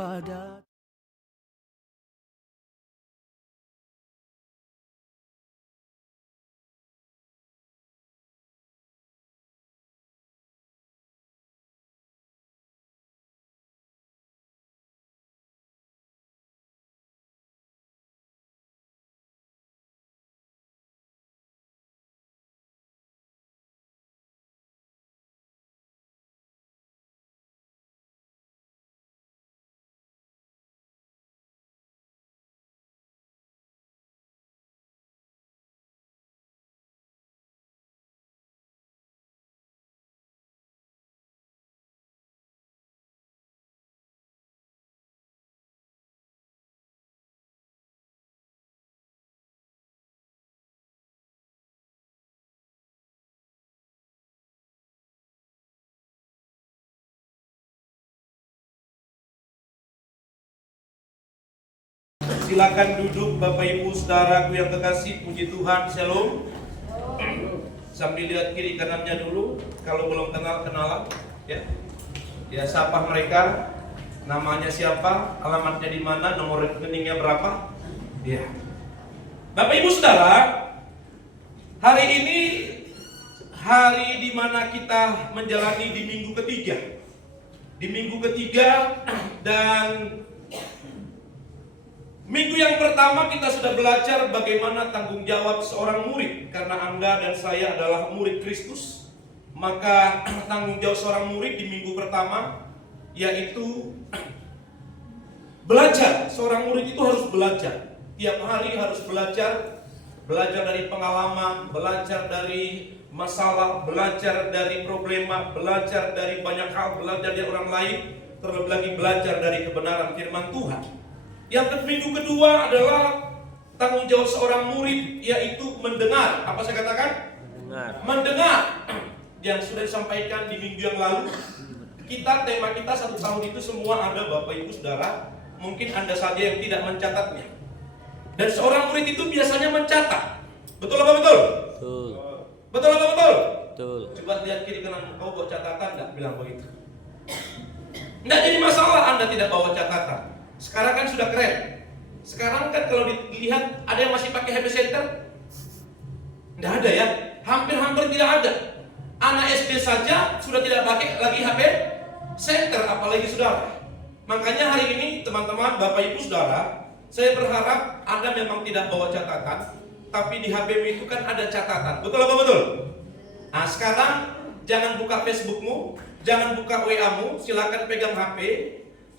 pada Silakan duduk Bapak Ibu Saudaraku yang kekasih, puji Tuhan, Shalom. Sambil lihat kiri kanannya dulu, kalau belum kenal kenalan, ya. Ya, sapa mereka, namanya siapa, alamatnya di mana, nomor rekeningnya berapa, ya. Bapak Ibu Saudara, hari ini hari di mana kita menjalani di minggu ketiga. Di minggu ketiga dan minggu yang pertama kita sudah belajar bagaimana tanggung jawab seorang murid. Karena Anda dan saya adalah murid Kristus, maka tanggung jawab seorang murid di minggu pertama yaitu belajar. Seorang murid itu harus belajar. Tiap hari harus belajar. Belajar dari pengalaman, belajar dari masalah, belajar dari problema, belajar dari banyak hal, belajar dari orang lain, terlebih lagi belajar dari kebenaran firman Tuhan. Yang minggu kedua adalah tanggung jawab seorang murid, yaitu mendengar. Apa saya katakan? Mendengar. Yang sudah disampaikan di minggu yang lalu. Tema kita 1 tahun itu semua ada Bapak Ibu Saudara. Mungkin Anda saja yang tidak mencatatnya. Dan seorang murid itu biasanya mencatat. Betul apa betul? Betul. Betul apa betul? Betul. Coba lihat kiri kanan, kau bawa catatan nggak? Bilang begitu. Nggak jadi masalah Anda tidak bawa catatan. Sekarang kan sudah keren. Sekarang kan kalau dilihat, ada yang masih pakai HP Center? Nggak ada ya. Hampir-hampir tidak ada. Anak SD saja sudah tidak pakai lagi HP Center, apalagi saudara. Makanya hari ini teman-teman, Bapak Ibu Saudara, saya berharap Anda memang tidak bawa catatan, tapi di HP-mu itu kan ada catatan. Betul apa betul? Nah sekarang jangan buka Facebookmu, jangan buka WA-mu, silakan pegang HP.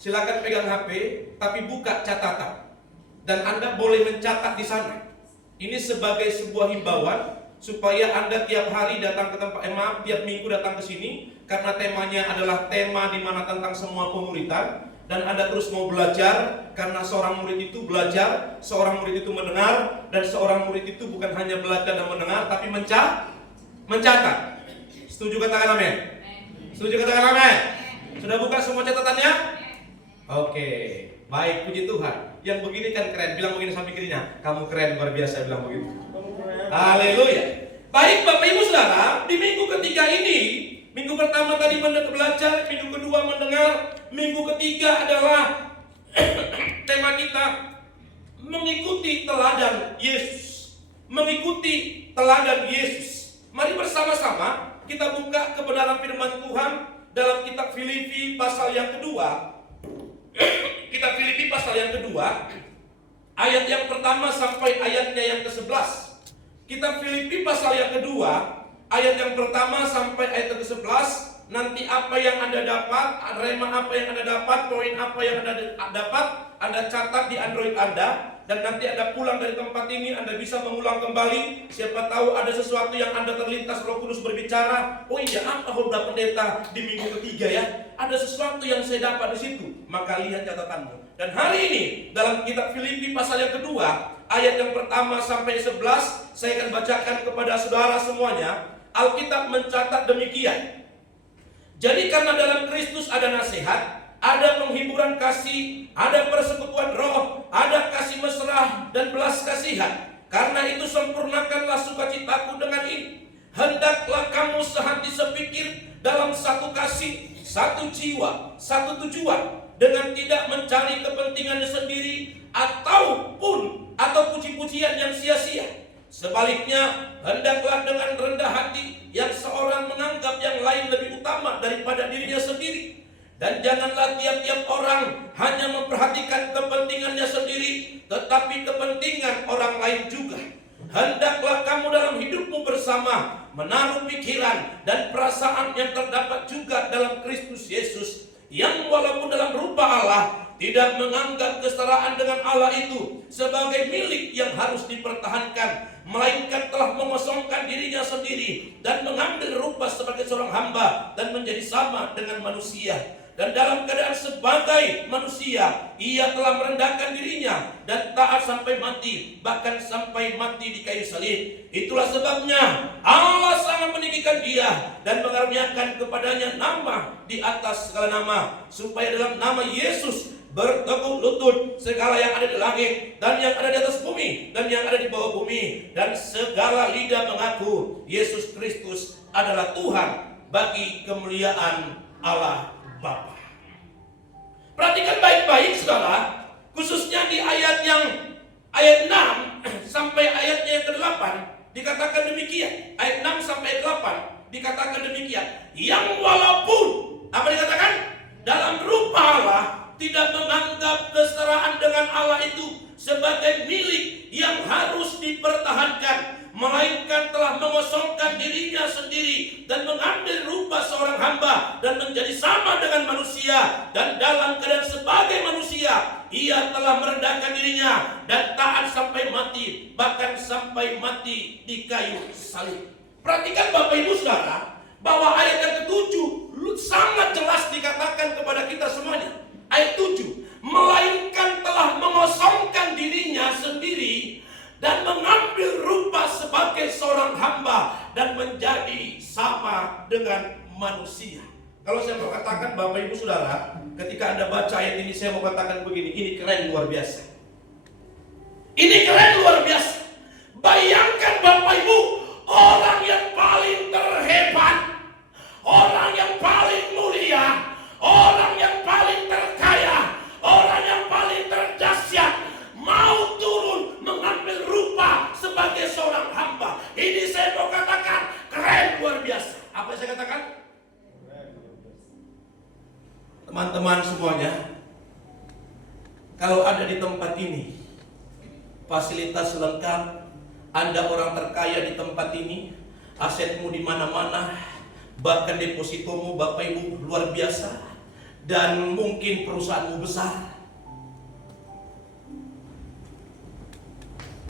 Silakan pegang HP, tapi buka catatan. Dan Anda boleh mencatat di sana. Ini sebagai sebuah himbauan supaya Anda tiap hari datang ke tempat tiap minggu datang ke sini, karena temanya adalah tema di mana tentang semua pemuridan, dan Anda terus mau belajar, karena seorang murid itu belajar, seorang murid itu mendengar, dan seorang murid itu bukan hanya belajar dan mendengar, tapi mencatat. Setuju katakan amin? Setuju katakan amin? Sudah buka semua catatannya? Oke, baik, puji Tuhan. Yang begini kan keren, bilang begini sampai kirinya, kamu keren, luar biasa, bilang begitu. Haleluya. Baik Bapak Ibu Saudara, di minggu ketiga ini, minggu pertama tadi belajar, minggu kedua mendengar, minggu ketiga adalah tema kita mengikuti teladan Yesus. Mengikuti teladan Yesus. Mari bersama-sama kita buka kebenaran firman Tuhan dalam kitab Filipi pasal yang kedua. Kitab Filipi pasal yang kedua, ayat yang pertama sampai ayatnya yang ke-11. Kitab Filipi pasal yang kedua, ayat yang pertama sampai ayat yang ke-11. Nanti apa yang Anda dapat, rema apa yang Anda dapat, poin apa yang Anda dapat, Anda catat di Android Anda. Dan nanti Anda pulang dari tempat ini, Anda bisa mengulang kembali. Siapa tahu ada sesuatu yang Anda terlintas, Roh Kudus berbicara. Oh iya, apa khotbah pendeta di minggu ketiga ya? Ada sesuatu yang saya dapat di situ. Maka lihat catatanmu. Dan hari ini dalam kitab Filipi pasal yang kedua, ayat yang pertama sampai 11, saya akan bacakan kepada saudara semuanya. Alkitab mencatat demikian. Jadi karena dalam Kristus ada nasihat, ada penghiburan kasih, ada persekutuan roh, ada kasih mesra dan belas kasihan. Karena itu sempurnakanlah sukacitaku dengan ini. Hendaklah kamu sehati sepikir dalam satu kasih, satu jiwa, satu tujuan. dengan tidak mencari kepentingannya sendiri atau puji-pujian yang sia-sia. Sebaliknya, hendaklah dengan rendah hati yang seorang menganggap yang lain lebih utama daripada dirinya sendiri. Dan janganlah tiap-tiap orang hanya memperhatikan kepentingannya sendiri, tetapi kepentingan orang lain juga. Hendaklah kamu dalam hidupmu bersama menaruh pikiran dan perasaan yang terdapat juga dalam Kristus Yesus, yang walaupun dalam rupa Allah tidak menganggap kesetaraan dengan Allah itu sebagai milik yang harus dipertahankan, melainkan telah mengosongkan dirinya sendiri dan mengambil rupa sebagai seorang hamba dan menjadi sama dengan manusia. Dan dalam keadaan sebagai manusia, ia telah merendahkan dirinya dan taat sampai mati, bahkan sampai mati di kayu salib. Itulah sebabnya Allah sangat meninggikan dia dan mengaruniakan kepadanya nama di atas segala nama, supaya dalam nama Yesus bertekuk lutut segala yang ada di langit dan yang ada di atas bumi dan yang ada di bawah bumi, dan segala lidah mengaku Yesus Kristus adalah Tuhan, bagi kemuliaan Allah Bapa. Perhatikan baik-baik saudara, khususnya di ayat 6 sampai ayatnya yang ke-8 dikatakan demikian. Ayat 6 sampai 8 dikatakan demikian. Yang walaupun apa dikatakan? Dalam rupa Allah tidak menganggap kesetaraan dengan Allah itu sebagai milik yang harus dipertahankan, melainkan telah mengosongkan dirinya sendiri dan mengambil rupa seorang hamba dan menjadi sama dengan manusia, dan dalam keadaan sebagai manusia ia telah merendahkan dirinya dan taat sampai mati, bahkan sampai mati di kayu salib. Perhatikan Bapak Ibu Saudara, bahwa ayat yang ke-7 sangat jelas dikatakan kepada kita semuanya. Ayat 7, melainkan telah mengosongkan dirinya sendiri dan mengambil rupa sebagai seorang hamba dan menjadi sama dengan manusia. Kalau saya mau katakan Bapak Ibu Saudara, ketika Anda baca ayat ini, saya mau katakan begini, ini keren luar biasa. Ini keren luar biasa. Bayangkan Bapak Ibu, orang yang paling terhebat, orang yang paling mulia, orang yang paling terkaya, orang yang paling terdahsyat mau turun mengambil rupa sebagai seorang hamba. Ini saya mau katakan keren luar biasa. Apa saya katakan? Teman-teman semuanya, kalau ada di tempat ini, fasilitas lengkap, Anda orang terkaya di tempat ini, asetmu di mana-mana, bahkan depositomu Bapak Ibu luar biasa, dan mungkin perusahaanmu besar,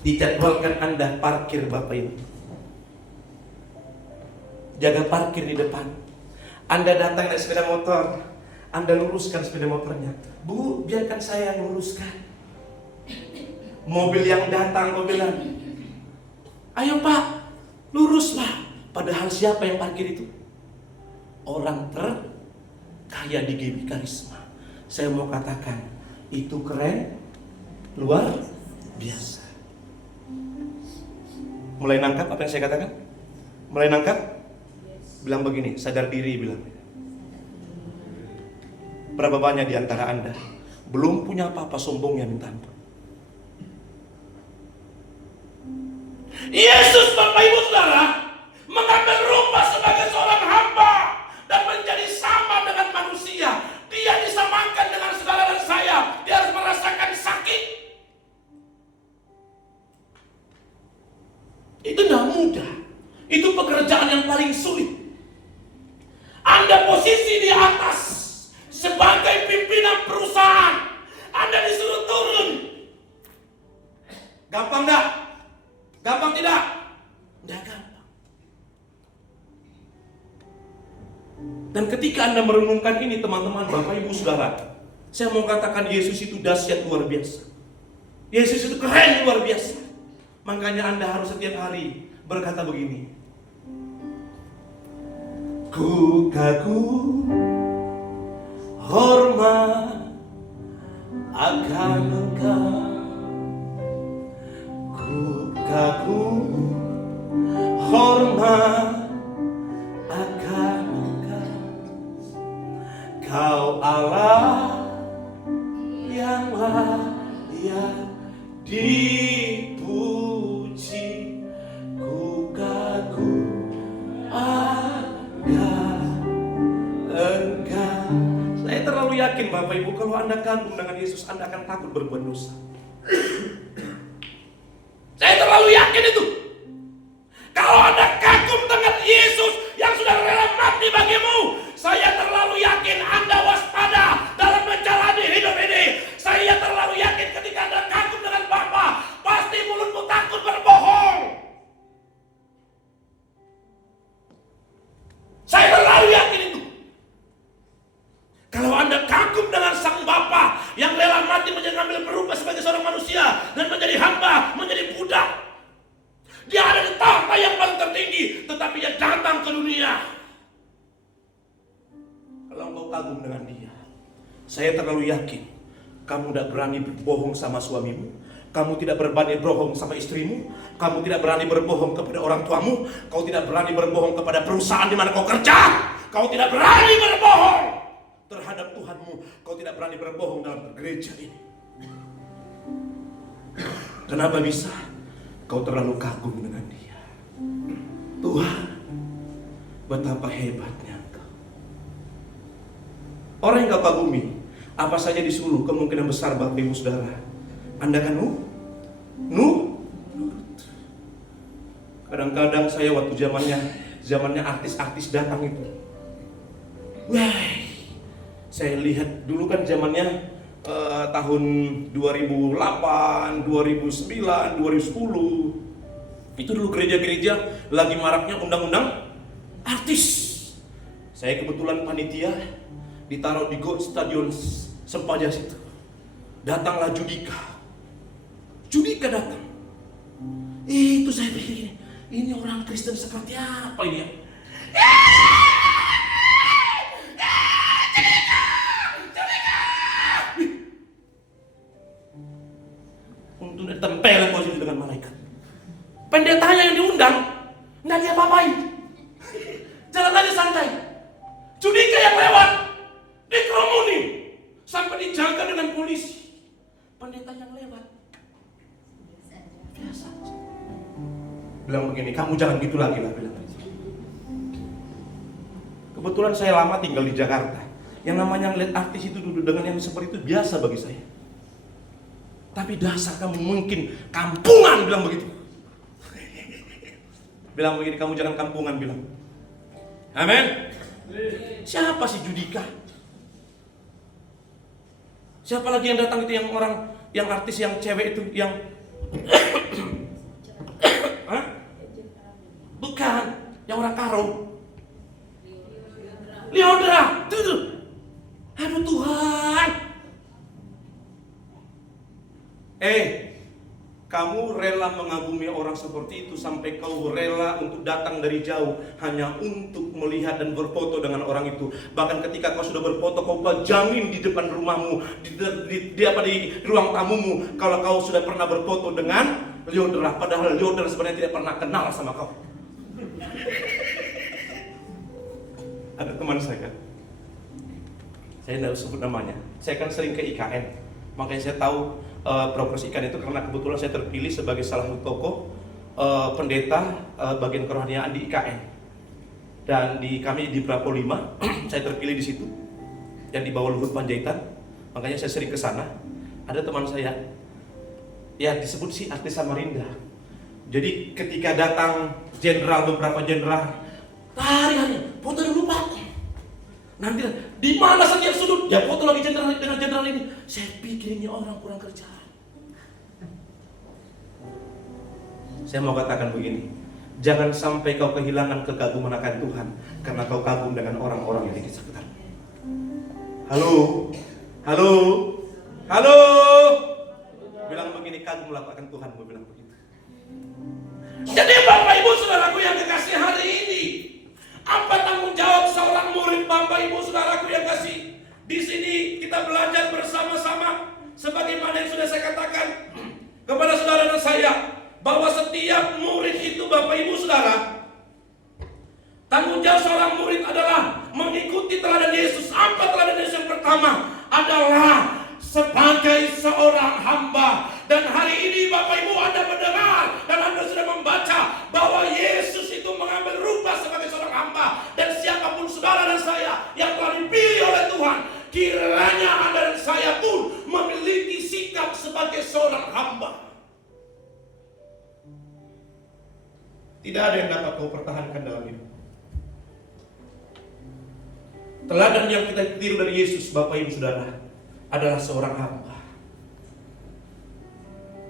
dijadwalkan Anda parkir Bapak Ibu, jaga parkir di depan. Anda datang naik sepeda motor, Anda luruskan sepeda motornya. Bu, biarkan saya yang luruskan. Mobil yang datang, mobil bilang, ayo Pak, lurus Pak. Padahal siapa yang parkir itu? Orang terkaya di GB Karisma. Saya mau katakan, itu keren, luar biasa. Mulai nangkap apa yang saya katakan? Mulai nangkap? Bilang begini, sadar diri bilang. Berapa banyak di antara Anda belum punya apa-apa, sombongnya minta ampun. Yesus Bapak Ibu Saudara mengambil rupa sebagai seorang hamba dan menjadi sama dengan manusia. Dia disamakan dengan saudara dan saya. Dia harus merasakan sakit. Itu tidak mudah. Itu pekerjaan yang paling sulit. Anda posisi di atas sebagai pimpinan perusahaan, Anda disuruh turun. Gampang enggak? Gampang tidak? Tidak gampang. Dan ketika Anda merenungkan ini teman-teman, Bapak Ibu Saudara, saya mau katakan Yesus itu dahsyat luar biasa. Yesus itu keren luar biasa. Makanya Anda harus setiap hari berkata begini, ku kagum hormat akan Engkau, ku kagum hormat akan Engkau, Kau Allah Bapak Ibu, kalau Anda kagum dengan Yesus, Anda akan takut berbuat dosa. Saya terlalu yakin itu. Kalau Anda kagum dengan Yesus yang sudah rela mati bagimu, saya terlalu yakin Anda waspada dalam menjalani hidup ini. Saya terlalu yakin ketika Anda kagum dengan Bapa, pasti mulutmu takut berbohong. Saya terlalu yakin itu. Kalau Anda kagum dengan Sang Bapa yang rela mati mengambil berubah sebagai seorang manusia dan menjadi hamba, menjadi budak. Dia ada di tahta yang paling tertinggi, tetapi dia datang ke dunia. Kalau engkau kagum dengan dia, saya terlalu yakin kamu tidak berani berbohong sama suamimu, kamu tidak berani berbohong sama istrimu, kamu tidak berani berbohong kepada orang tuamu, kau tidak berani berbohong kepada perusahaan di mana kau kerja, kau tidak berani berbohong terhadap Tuhanmu, kau tidak berani berbohong dalam gereja ini. Kenapa bisa? Kau terlalu kagum dengan dia. Tuhan, betapa hebatnya Engkau. Orang yang kau kagumi, apa saja disuruh, kemungkinan besar Bapak Ibu Saudara, Anda kan nurut. Kadang-kadang saya waktu zamannya artis-artis datang itu, wah, saya lihat dulu kan zamannya tahun 2008, 2009, 2010. Itu dulu gereja-gereja lagi maraknya undang-undang artis. Saya kebetulan panitia ditaruh di stadion Sempaja situ. Datanglah Judika. Judika datang. Itu saya pikir, ini orang Kristen seperti apa ini ya? Untuk ditempelin posisi dengan malaikat. Pendetanya yang diundang, nggak dia apa-apain. Jalan aja santai. Judika yang lewat, dikerumuni, sampai dijaga dengan polisi. Pendeta yang lewat, biasa. Bilang begini, kamu jangan gitu lagi lah, bilang. Kebetulan saya lama tinggal di Jakarta. Yang namanya ngeliat artis itu duduk dengan yang seperti itu biasa bagi saya. Tapi dasar kamu mungkin kampungan, bilang begitu. Bilang begini, kamu jangan kampungan, bilang. Amin. Siapa si Judika? Siapa lagi yang datang itu, yang orang, yang artis, yang cewek itu, yang hah? Bukan, yang orang karo. Liodra, tuh. Aduh Tuhan. Kamu rela mengagumi orang seperti itu sampai kau rela untuk datang dari jauh hanya untuk melihat dan berfoto dengan orang itu. Bahkan ketika kau sudah berfoto, kau pajangin di depan rumahmu, di ruang tamumu, kalau kau sudah pernah berfoto dengan Liodra, padahal Liodra sebenarnya tidak pernah kenal sama kau. Ada teman saya tidak sebut namanya, saya kan sering ke IKN, makanya saya tahu Progres Ikan itu karena kebetulan saya terpilih sebagai salah satu tokoh pendeta bagian kerohaniaan di IKN. Dan kami di Prapo 5, saya terpilih di situ dan di bawah Luhut Panjaitan. Makanya saya sering ke sana. Ada teman saya, ya disebut si artis Samarinda. Jadi ketika datang beberapa jenderal, hari foto dulu Pak. Nanti di mana setiap sudut ya foto lagi jenderal dengan jenderal ini. Saya pikir ini orang kurang kerjaan. Saya mau katakan begini, jangan sampai kau kehilangan kekaguman akan Tuhan karena kau kagum dengan orang-orang yang di sekitar. Halo, bilang begini, kagumlah akan Tuhan, gue bilang begitu. Jadi Bapak Ibu Saudaraku yang kekasih hari ini, apa tanggung jawab seorang murid Bapak Ibu Saudaraku yang kasih? Di sini kita belajar bersama-sama sebagaimana yang sudah saya katakan kepada saudara dan saya, bahwa setiap murid itu Bapak Ibu Saudara, tanggung jawab seorang murid adalah mengikuti teladan Yesus. Apa teladan Yesus yang pertama? Adalah sebagai seorang hamba. Dan hari ini Bapak Ibu Anda mendengar dan Anda sudah membaca bahwa Yesus itu mengambil rupa sebagai seorang hamba. Dan siapapun saudara dan saya yang telah dipilih oleh Tuhan, kiranya Anda Tidak ada yang dapat kau pertahankan dalam hidup. Teladan yang kita tiru dari Yesus, Bapak Ibu Saudara, adalah seorang hamba.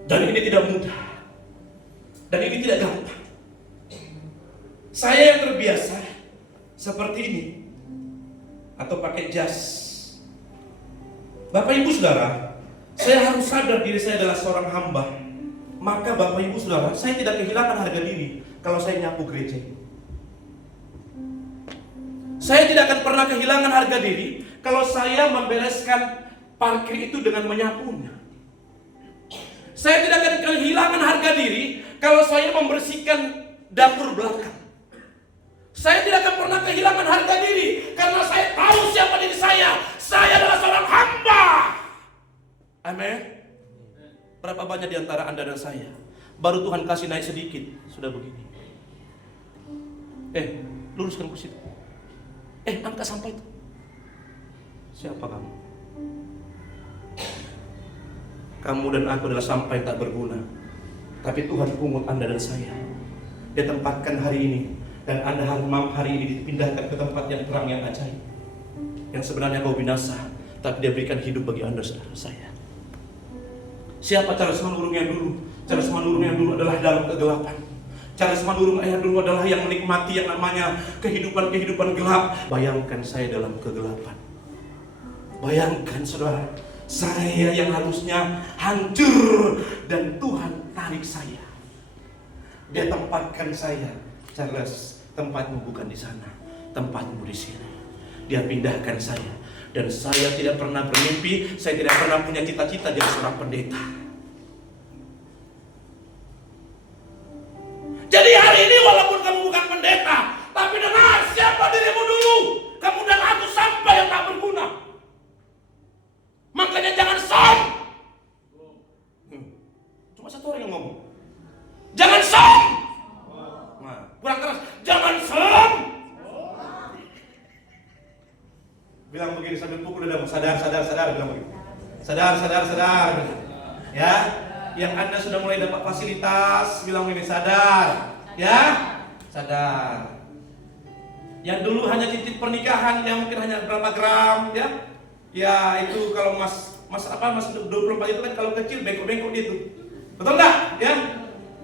Dan ini tidak mudah. Dan ini tidak gampang. Saya yang terbiasa seperti ini, atau pakai jas. Bapak Ibu Saudara, saya harus sadar diri saya adalah seorang hamba. Maka Bapak Ibu Saudara, saya tidak kehilangan harga diri kalau saya nyapu gereja. Saya tidak akan pernah kehilangan harga diri kalau saya membereskan parkir itu dengan menyapunya. Saya tidak akan kehilangan harga diri kalau saya membersihkan dapur belakang. Saya tidak akan pernah kehilangan harga diri karena saya tahu siapa diri saya. Saya adalah seorang hamba. Amin. Berapa banyak di antara Anda dan saya baru Tuhan kasih naik sedikit sudah begini. Luruskan kursi itu. Angkat sampah itu. Siapa kamu? Kamu dan aku adalah sampah yang tak berguna. Tapi Tuhan pungut Anda dan saya. Dia tempatkan hari ini. Dan Anda hari ini dipindahkan ke tempat yang terang, yang ajaib. Yang sebenarnya kau binasa, tapi Dia berikan hidup bagi Anda, saudara saya. Siapa Charles Manurung yang dulu? Charles Manurung yang dulu adalah dalam kegelapan. Charles Manurung yang dulu adalah yang menikmati yang namanya kehidupan gelap. Bayangkan saya dalam kegelapan. Bayangkan saudara, saya yang harusnya hancur dan Tuhan tarik saya. Dia tempatkan saya. Charles, tempatmu bukan di sana, tempatmu di sini. Dia pindahkan saya. Dan saya tidak pernah bermimpi, saya tidak pernah punya cita-cita jadi seorang pendeta. Jadi hari ini walaupun kamu bukan pendeta, tapi dengar siapa dirimu dulu. Kamu dan aku sampah yang tak berguna. Makanya jangan som. Cuma satu orang yang ngomong. Jangan som. Nah, kurang keras. Jangan som. Bilang begini sambil pukul dadamu. Sadar, bilang begini. Sadar. Ya, yang Anda sudah mulai dapat fasilitas, bilang begini, sadar. Ya, sadar. Yang dulu hanya cincin pernikahan yang mungkin hanya berapa gram, ya. Ya, itu kalau mas 24 itu kan kalau kecil bengkok-bengkok dia tuh. Betul enggak? Ya.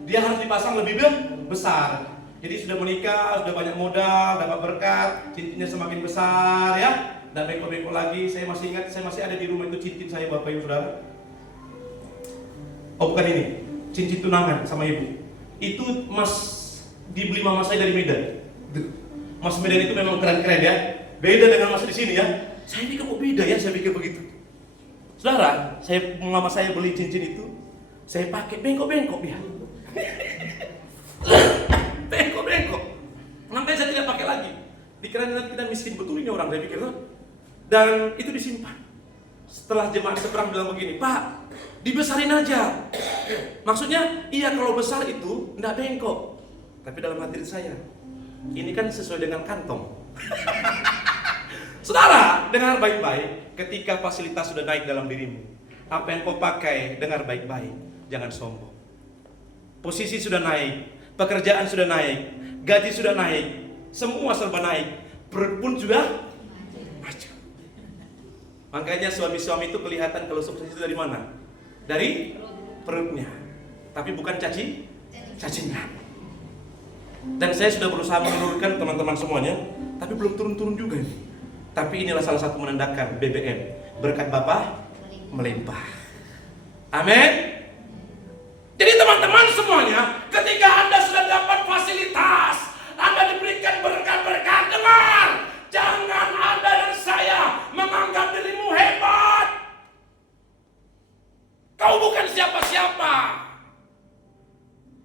Dia harus dipasang lebih besar. Jadi sudah menikah, sudah banyak modal, dapat berkat, cincinnya semakin besar, ya. Dan bengkok-bengkok lagi. Saya masih ingat, saya masih ada di rumah itu cincin saya, Bapak Ibu Saudara. Oh, bukan ini. Cincin tunangan sama ibu. Itu mas dibeli mama saya dari Medan. Mas Medan itu memang keren-keren ya. Beda dengan mas di sini ya. Saya ini kok beda ya, saya pikir begitu. Saudara, mama saya beli cincin itu, saya pakai bengkok-bengkok dia. Bengkok-bengkok. Makanya saya tidak pakai lagi. Dikira nanti kita miskin betul ini orang, saya pikir tuh. Dan itu disimpan. Setelah jemaat seberang bilang begini, Pak, dibesarin aja. Maksudnya, iya kalau besar itu enggak bengkok. Tapi dalam hati saya, ini kan sesuai dengan kantong. Saudara, dengar baik-baik. Ketika fasilitas sudah naik dalam dirimu, apa yang kau pakai, dengar baik-baik. Jangan sombong. Posisi sudah naik, pekerjaan sudah naik, gaji sudah naik, semua serba naik. Perut pun juga maju. Makanya suami-suami itu kelihatan kalau sukses itu dari mana? Dari perutnya. Tapi bukan cacinya. Dan saya sudah berusaha menurunkan teman-teman semuanya, tapi belum turun-turun juga nih. Tapi inilah salah satu menandakan BBM. Berkat Bapa melimpah. Amin. Jadi teman-teman semuanya, ketika Anda sudah dapat fasilitas, Anda diberikan berkat-berkat, dengar. Jangan Anda dan saya menganggap dirimu hebat. Kau bukan siapa-siapa.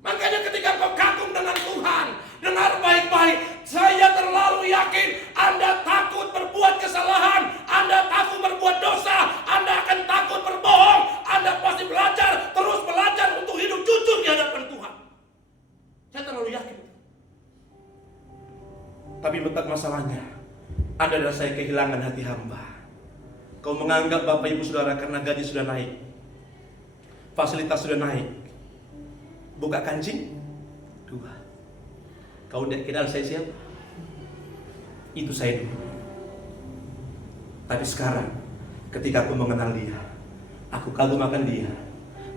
Makanya ketika kau kagum dengan Tuhan, dengar baik-baik, saya terlalu yakin Anda takut berbuat kesalahan, Anda takut berbuat dosa, Anda akan takut berbohong, Anda pasti terus belajar untuk hidup jujur di hadapan Tuhan. Saya terlalu yakin. Tapi betapa masalahnya, Anda dan saya kehilangan hati hamba. Kau menganggap Bapak Ibu Saudara karena gaji sudah naik, fasilitas sudah naik, buka kancing 2, Kau tidak kenal saya siapa? Itu saya dulu. Tapi sekarang, ketika aku mengenal dia, aku kagum akan dia,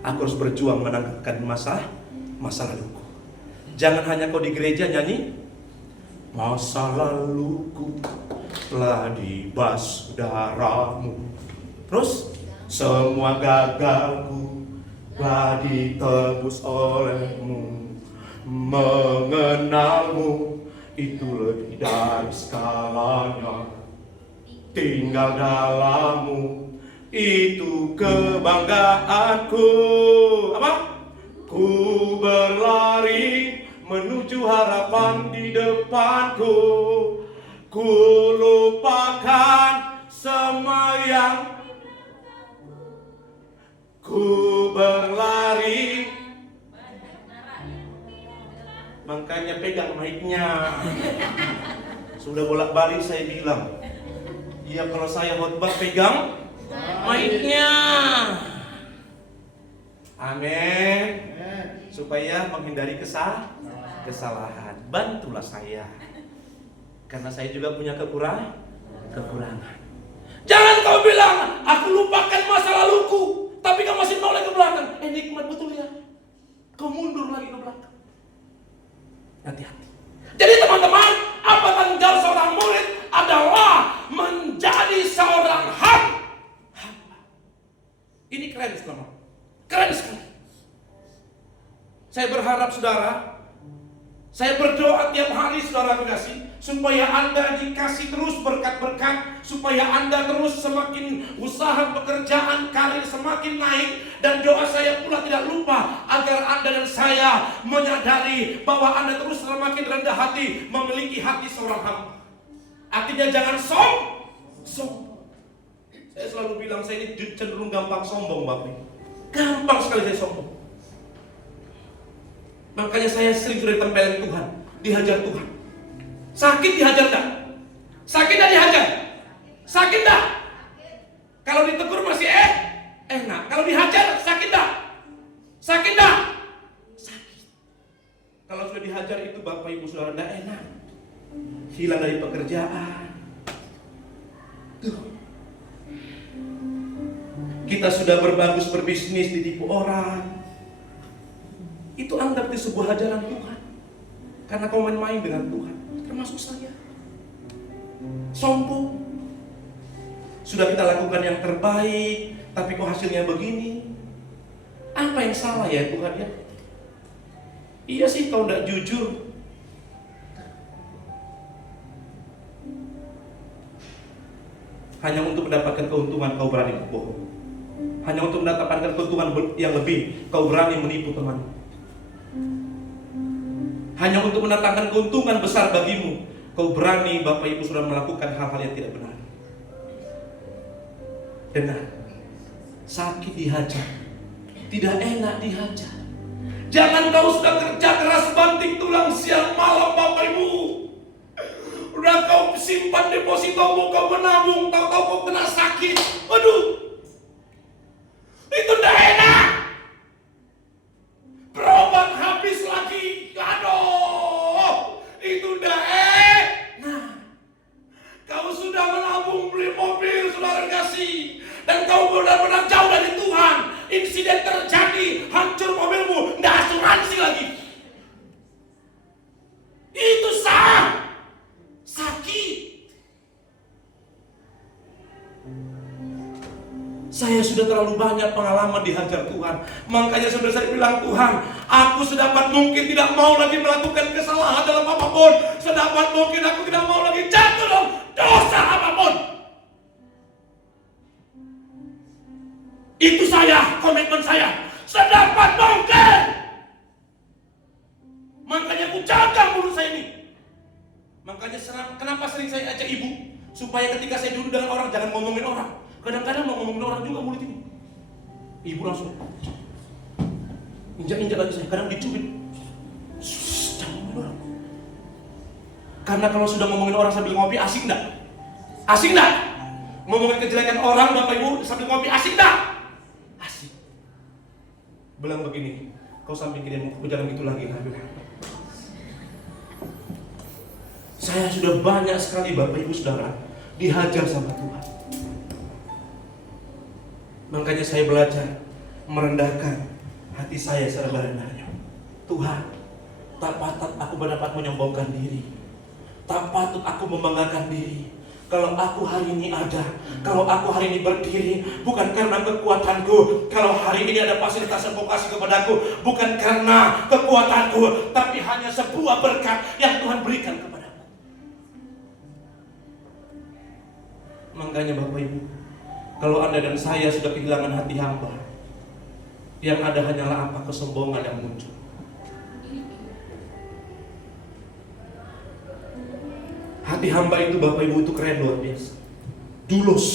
aku harus berjuang menanggalkan masa laluku. Jangan hanya kau di gereja nyanyi, masa laluku telah dibasuh darahmu. Terus, semua gagalku telah ditebus olehmu. Mengenalmu itu lebih dari segalanya. Tinggal dalammu itu kebanggaanku. Apa? Ku berlari menuju harapan di depanku. Ku lupakan semua yang ku berlari. Makanya pegang mic-nya. Sudah bolak-balik saya bilang, iya kalau saya khotbah pegang mic-nya. Amin. Supaya menghindari kesalahan. Bantulah saya. Karena saya juga punya kekurangan. Jangan kau bilang, aku lupakan masa laluku, tapi kau masih mau lagi ke belakang. Nikmat betul ya. Kau mundur lagi ke belakang. Hati-hati. Jadi teman-teman, apa tanggung jawab seorang murid adalah menjadi seorang hamba. Ini keren sekali. Keren sekali. Saya berharap saudara, saya berdoa tiap hari saudara kasih, supaya Anda dikasih terus berkat-berkat, supaya Anda terus semakin usaha pekerjaan karir semakin naik, dan doa saya pula tidak lupa agar Anda dan saya menyadari bahwa Anda terus semakin rendah hati, memiliki hati seorang hamba. Artinya jangan sombong. Saya selalu bilang saya ini cenderung gampang sombong, Bapak. Gampang sekali saya sombong. Makanya saya sering sudah ditempelin Tuhan, dihajar Tuhan. Sakit dihajar tak? Sakit tak dihajar? Sakit tak? Kalau ditegur masih enak. Kalau dihajar sakit tak? Sakit tak? Sakit. Kalau sudah dihajar itu Bapak Ibu Saudara tidak enak. Hilang dari pekerjaan. Tuh. Kita sudah berbagus berbisnis ditipu orang. Itu anggap di sebuah ajaran Tuhan. Karena kau main-main dengan Tuhan. Termasuk saya. Sombong. Sudah kita lakukan yang terbaik, tapi kok hasilnya begini. Apa yang salah ya Tuhan ya? Iya sih kau tidak jujur. Hanya untuk mendapatkan keuntungan kau berani berbohong. Hanya untuk mendapatkan keuntungan yang lebih kau berani menipu teman. Hanya untuk mendatangkan keuntungan besar bagimu, kau berani Bapak Ibu sudah melakukan hal-hal yang tidak benar. Dengar, sakit dihajar, tidak enak dihajar. Jangan kau sudah kerja keras banting tulang siang malam Bapak Ibu. Udah kau simpan depositomu, kau menabung, tahu-tahu kau kena sakit. Aduh, itu tidak enak. Berobat habis lagi. Aduh, itu udah enak. Kau sudah menabung beli mobil, saudara kasih, dan kau benar-benar jauh dari Tuhan. Insiden terjadi, hancur mobilmu, nggak asuransi lagi. Itu sakit. Saya sudah terlalu banyak pengalaman dihajar Tuhan. Makanya sudah saya bilang, Tuhan, aku sedapat mungkin tidak mau lagi melakukan kesalahan dalam apapun. Sedapat mungkin aku tidak mau lagi jatuh dalam dosa apapun. Itu saya, komitmen saya. Sedapat mungkin. Makanya aku jaga mulut saya ini. Makanya kenapa sering saya ajak ibu, supaya ketika saya duduk dengan orang jangan ngomongin orang. Kadang-kadang mau ngomongin orang juga mulut ini. Ibu langsung injak-injak lagi saya, kadang dicubit. Jangan ngomongin orang. Karena kalau sudah ngomongin orang sambil ngopi, asik enggak? Asik enggak? Ngomongin kejelekan orang Bapak Ibu sambil ngopi, asik enggak? Asik. Bilang begini, kau sampai kirim aku jangan gitu lagi. Saya sudah banyak sekali Bapak Ibu Saudara dihajar sama Tuhan. Makanya saya belajar merendahkan hati saya serendah-rendahnya. Tuhan, tak patut aku mendapat menyombongkan diri, tak patut aku membanggakan diri. Kalau aku hari ini ada, kalau aku hari ini berdiri, bukan karena kekuatanku. Kalau hari ini ada fasilitas yang kau kasih kepadaku, bukan karena kekuatanku, tapi hanya sebuah berkat yang Tuhan berikan kepadaku. Makanya Bapak Ibu, kalau Anda dan saya sudah kehilangan hati hamba, yang ada hanyalah apa? Kesombongan yang muncul. Hati hamba itu Bapak Ibu itu keren luar biasa. Dulos.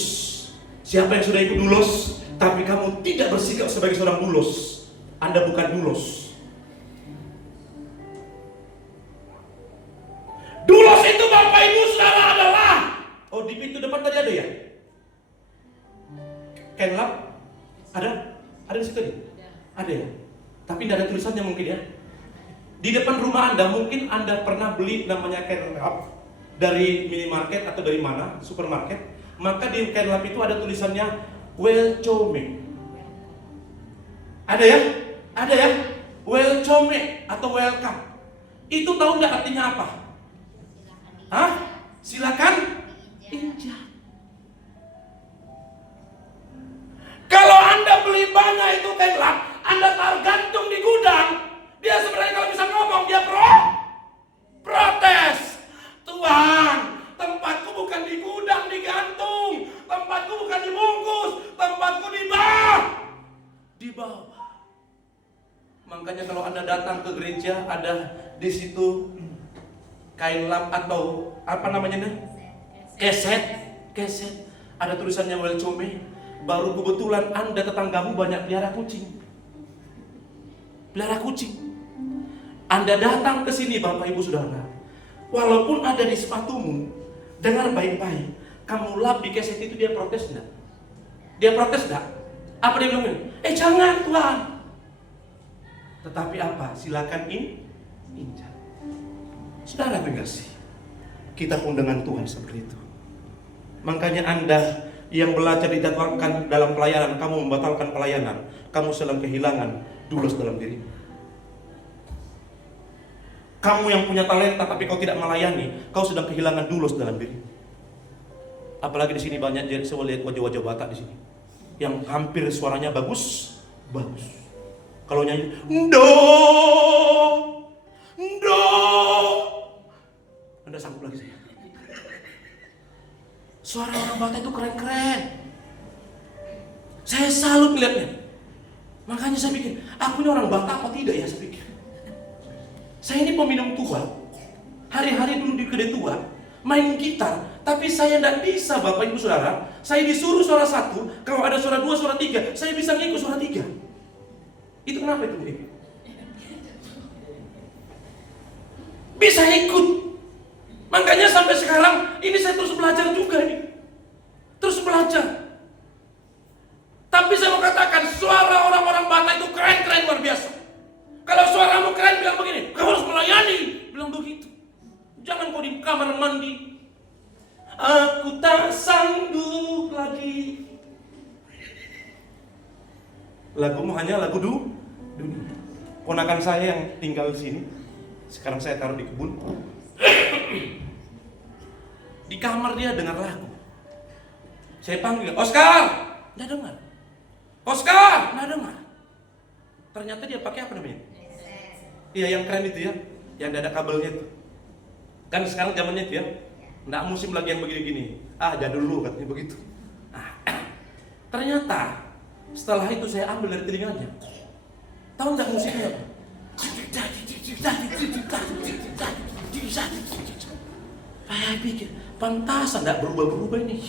Siapa yang sudah ikut dulos, tapi kamu tidak bersikap sebagai seorang dulos, Anda bukan dulos. Dulos itu Bapak Ibu Saudara adalah, oh di pintu depan tadi ada ya? Kenlap? Ada? Ada di situ nih? Ada ya? Tapi tidak ada tulisannya mungkin ya. Di depan rumah Anda mungkin Anda pernah beli namanya Kenlap dari minimarket atau dari mana, supermarket. Maka di Kenlap itu ada tulisannya welcome. Ada ya? Ada ya? Welcome atau welcome. Itu tahu nggak artinya apa? Hah? Silakan injak. Kalau Anda beli banyak itu Kenlap, Anda taruh gantung di gudang, dia sebenarnya kalau bisa ngomong dia protes. Tuhan, tempatku bukan di gudang digantung, tempatku bukan dibungkus, tempatku di bawah. Makanya kalau Anda datang ke gereja, ada di situ kain lap atau apa namanya nih? Keset. Ada tulisannya welcome. Baru kebetulan Anda tetanggamu banyak pelihara kucing. Anda datang ke sini Bapak Ibu Saudara. Walaupun ada di sepatumu, dengar baik-baik. Kamu lap di keset itu, dia protes enggak? Dia protes enggak? Apa dia bilang? Jangan Tuhan. Tetapi apa? Silakan injak. Saudara pengasih, kita pun dengan Tuhan seperti itu. Makanya Anda yang belajar dijadwalkan dalam pelayanan, kamu membatalkan pelayanan, kamu sedang kehilangan dulos dalam dirimu. Kamu yang punya talenta tapi kau tidak melayani, kau sedang kehilangan dulos dalam diri. Apalagi di sini banyak saya lihat wajah-wajah Batak di sini yang hampir suaranya bagus. Kalau nyanyi, ndo, Anda sanggup lagi saya. Suara orang Batak itu keren-keren. Saya salut melihatnya. Makanya saya pikir, aku ini orang Batak apa tidak ya, saya pikir. Saya ini peminum tua, hari-hari dulu di kedai tua, main gitar, tapi saya tidak bisa Bapak Ibu Saudara. Saya disuruh suara 1, kalau ada suara 2, suara 3, saya bisa ngikut suara 3. Itu kenapa itu? Bisa ikut. Makanya sampai sekarang, ini saya terus belajar juga nih. Terus belajar. Tapi saya mau katakan, suara orang-orang Batak itu keren-keren luar biasa. Kalau suaramu keren, bilang begini, kamu harus melayani. Bilang begitu. Jangan kau di kamar mandi. Aku tak sanggup lagi. Lagumu hanya lagu dunia. Ponakan saya yang tinggal di sini, sekarang saya taruh di kebun. Di kamar dia dengar lagu. Saya panggil, Oscar, nggak dengar. Oscar, nggak dengar. Ternyata dia pakai apa namanya? Iya yang keren itu ya, yang ada kabelnya itu. Kan sekarang zamannya itu ya, nggak musim lagi yang begini-gini. Jadul dulu katanya begitu. Ternyata setelah itu saya ambil dari telinganya. Tahu nggak musiknya apa? Saya pikir pantasan nggak berubah-berubah ini.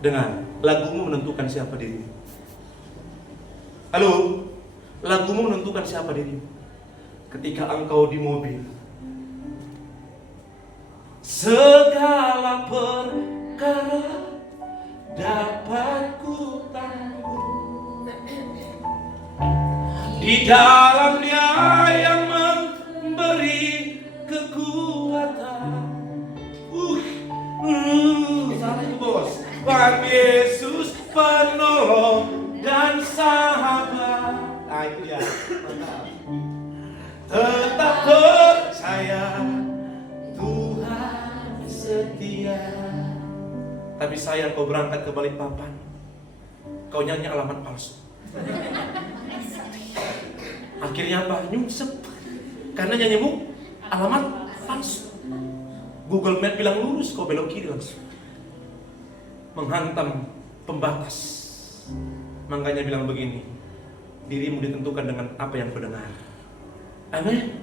Dengan lagumu menentukan siapa dirimu. Halo, lagumu menentukan siapa dirimu. Ketika engkau di mobil, segala perkara dapat ku tanggung. Di dalam Dia yang Tuhan Yesus penolong dan sahabat. Nah itu dia. Tetap percaya Tuhan setia. Tapi sayang kau berangkat ke Balikpapan, kau nyanyi alamat palsu. Akhirnya apa? Nyungsep. Karena nyanyimu alamat palsu. Google Map bilang lurus, kau belok kiri langsung. Menghantam pembatas. Makanya bilang begini, dirimu ditentukan dengan apa yang kau dengar. Amin.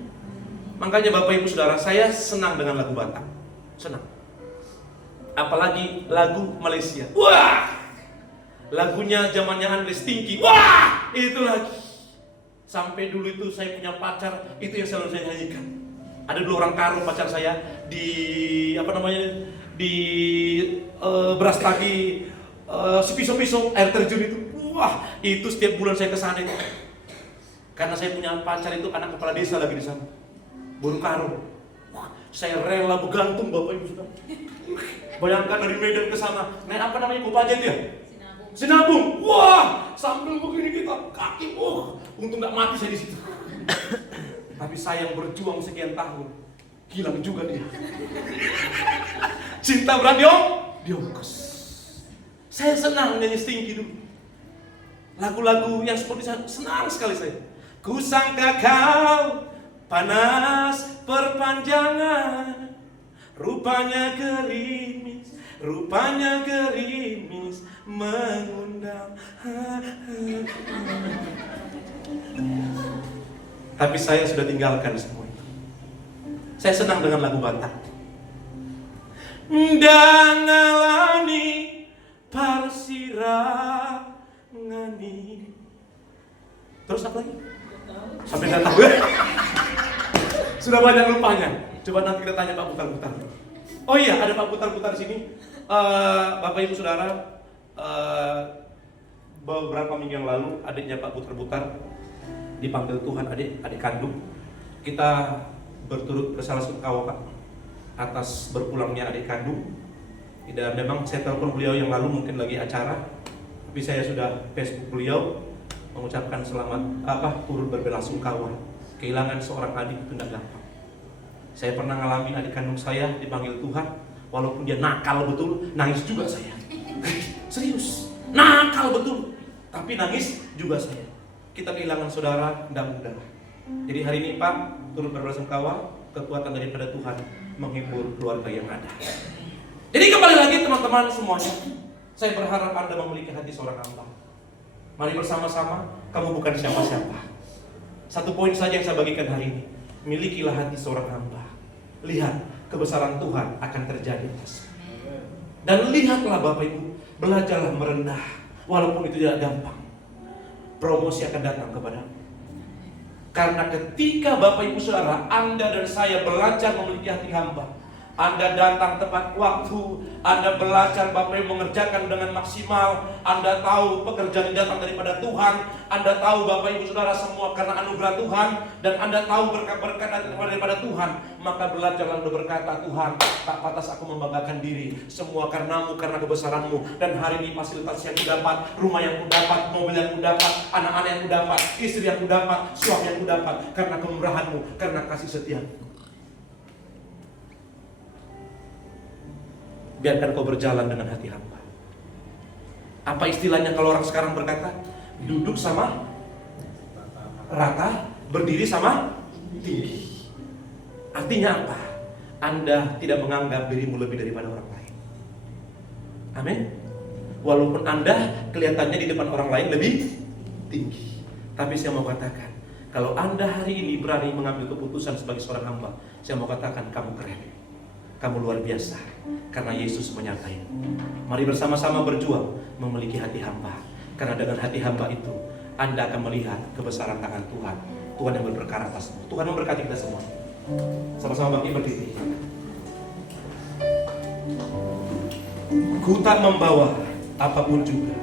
Makanya Bapak Ibu Saudara, saya senang dengan lagu Batak. Senang. Apalagi lagu Malaysia. Wah! Lagunya zamannya Andres Tingki. Wah! Itu lagi. Sampai dulu itu saya punya pacar, itu yang selalu saya nyanyikan. Ada 2 orang karo pacar saya di di Brastagi, Sepiso-piso air terjun itu. Wah, itu setiap bulan saya ke sana itu. Karena saya punya pacar itu anak kepala desa lagi di sana. Buru karo. Wah, saya rela bergantung Bapak Ibu Saudara. Bayangkan dari Medan ke sana, naik apa namanya, Kopaja itu ya? Sinabung. Wah, sambil begini kita kaki. Untung nggak mati saya di situ. Tapi sayang berjuang sekian tahun, hilang juga dia. Cinta diongkos. Saya senang nyanyi Stingki dulu. Lagu-lagu yang seperti saya senang sekali saya. Ku sangka kau panas perpanjangan, rupanya gerimis mengundang. Tapi saya sudah tinggalkan semua itu. Saya senang dengan lagu Batak. Dan ngalani parsirangani. Terus apa lagi? Sampai nggak tahu. Sudah banyak lupanya. Coba nanti kita tanya Pak Putar-Putar. Oh iya, ada Pak Putar-Putar sini. Bapak Ibu Saudara, beberapa minggu yang lalu adiknya Pak Putar-Putar dipanggil Tuhan, adik kandung. Kita berturut bersalasungkawa Pak atas berpulangnya adik kandung. Dan memang saya telepon beliau yang lalu, mungkin lagi acara, tapi saya sudah Facebook beliau mengucapkan turut berbelasungkawa. Kehilangan seorang adik itu tidak gampang. Saya pernah ngalamin adik kandung saya dipanggil Tuhan, walaupun dia nakal betul, nangis juga saya. Serius, nakal betul, tapi nangis juga saya. Kita kehilangan saudara, tidak mudah. Jadi hari ini Pak, turut berbelasungkawa, kekuatan daripada Tuhan menghibur keluarga yang ada. Jadi kembali lagi teman-teman semuanya, saya berharap Anda memiliki hati seorang hamba. Mari bersama-sama, kamu bukan siapa-siapa. Satu poin saja yang saya bagikan hari ini, milikilah hati seorang hamba. Lihat kebesaran Tuhan akan terjadi. Dan lihatlah Bapak Ibu, belajarlah merendah, walaupun itu tidak gampang. Promosi akan datang kepadamu. Karena ketika Bapak Ibu Saudara, Anda dan saya belajar memiliki hati hamba, Anda datang tepat waktu, Anda belajar Bapak Ibu mengerjakan dengan maksimal, Anda tahu pekerjaan yang datang daripada Tuhan, Anda tahu Bapak Ibu Saudara semua karena anugerah Tuhan, dan Anda tahu berkat-berkat daripada Tuhan, maka belajarlah untuk berkata, Tuhan, tak pantas aku membanggakan diri, semua karenamu, karena kebesaranmu. Dan hari ini fasilitas yang kudapat, rumah yang kudapat, mobil yang kudapat, anak-anak yang kudapat, istri yang kudapat, suami yang kudapat, karena kemurahanmu, karena kasih setiamu. Biarkan kau berjalan dengan hati hamba. Apa istilahnya kalau orang sekarang berkata? Duduk sama rata, berdiri sama tinggi. Artinya apa? Anda tidak menganggap dirimu lebih daripada orang lain. Amin. Walaupun Anda kelihatannya di depan orang lain lebih tinggi, tapi saya mau katakan, kalau Anda hari ini berani mengambil keputusan sebagai seorang hamba, saya mau katakan kamu keren. Kamu luar biasa, karena Yesus menyertai. Mari bersama-sama berjuang memiliki hati hamba. Karena dengan hati hamba itu, Anda akan melihat kebesaran tangan Tuhan. Tuhan yang berperkara atasmu. Tuhan memberkati kita semua. Sama-sama bangkit berdiri. Ku tak membawa apapun juga,